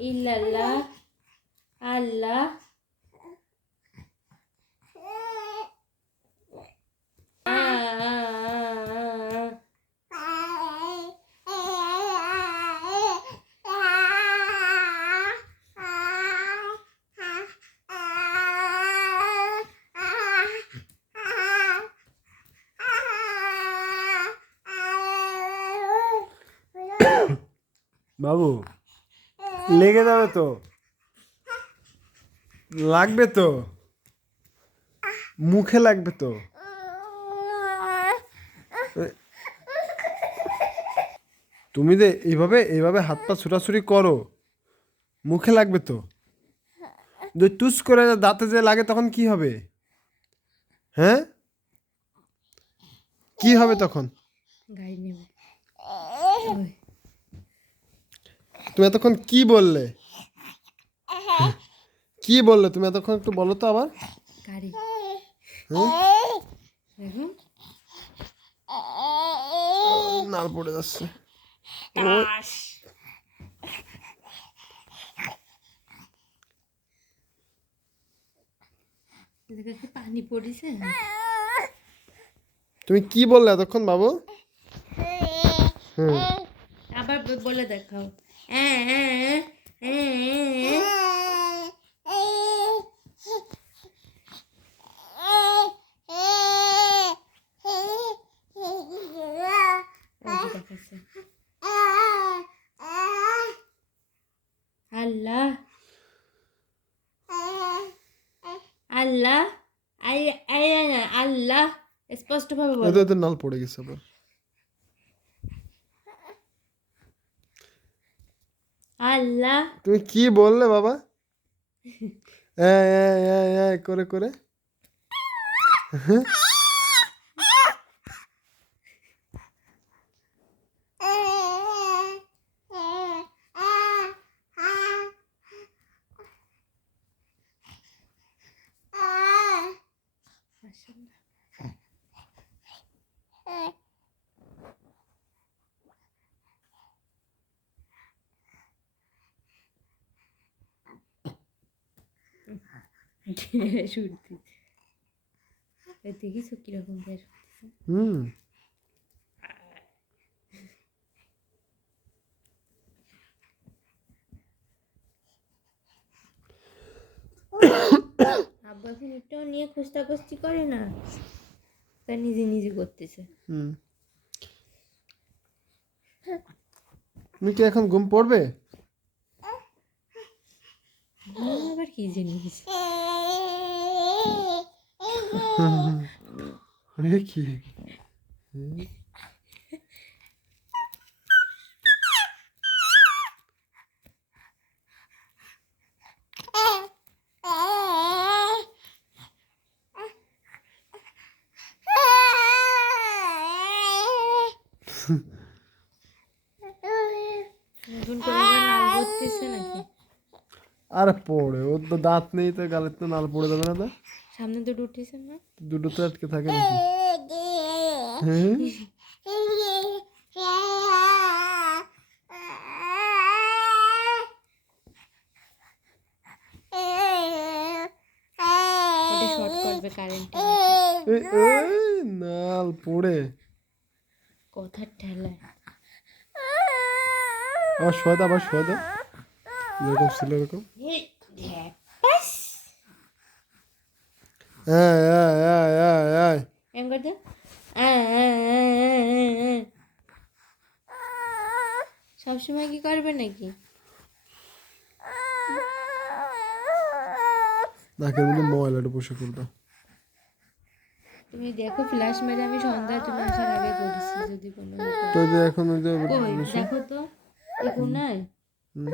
আল্লাহ আল্লাহ আ, আ, আ, আ। বাবু লেগে যাবে তো। লাগবে তো। মুখে লাগবে তো। তুমি যে এইভাবে এইভাবে হাত পা ছুটাছুটি করো, মুখে লাগবে তো। যদি টুস করে দাঁতে যে লাগে তখন কি হবে? হ্যাঁ? কি হবে তখন? তুমি এতক্ষণ কি বললে? কি বললে? তুমি এতক্ষণ একটু বলো তো আবার। হ্যাঁ? নাল পড়ে যাচ্ছে। পানি পড়েছে? তুমি কি বললে এতক্ষণ বাবু? হুম। আবার বলে দেখাও। আল্লাহ। আল্লাহ। আল্লাহ। স্পষ্ট ভাবে বলো। এদের এদের নাল পড়ে গেছে আবার। আল্লাহ। তুমি কি বললে বাবা? করে এই, হ্যাঁ এই করে করে শুনতে দেখিছো কীরকম হচ্ছে হুম। আব্বা এখন একটাও নিয়ে খুঁজতাখুঁজতি করে না। তা নিজে নিজে করতেছে। হুম। তুমি কি এখন ঘুম পড়বে ঘুম আবার কি জিনিস এ কি নতুন করে আবার নাল ভরতেছে নাকি আর পড়ে, ওর তো দাঁত নেই তো, গালের তো নাল পড়ে যাবে না তো। সামনে দুটো উঠেছে না? দুটো তো আটকে থাকে নাকি? হ্যাঁ ওটা শর্ট করবে কারেন্ট এই, এই, নাল পড়ে। কথার ঠেলায়। আবার শোয়া দাও আবার শোয়া দাও যেরকম ছিল এরকম হ্যাঁ এম সবসময় কি করবে নাকি? নাকের মধ্যে বসে করে তুমি দেখো ফ্ল্যাশ মেরে আমি সন্ধ্যা তুমি আসার আগে করেছি যদি কোনো তো এখন দেখো তো কোনায়? হুম।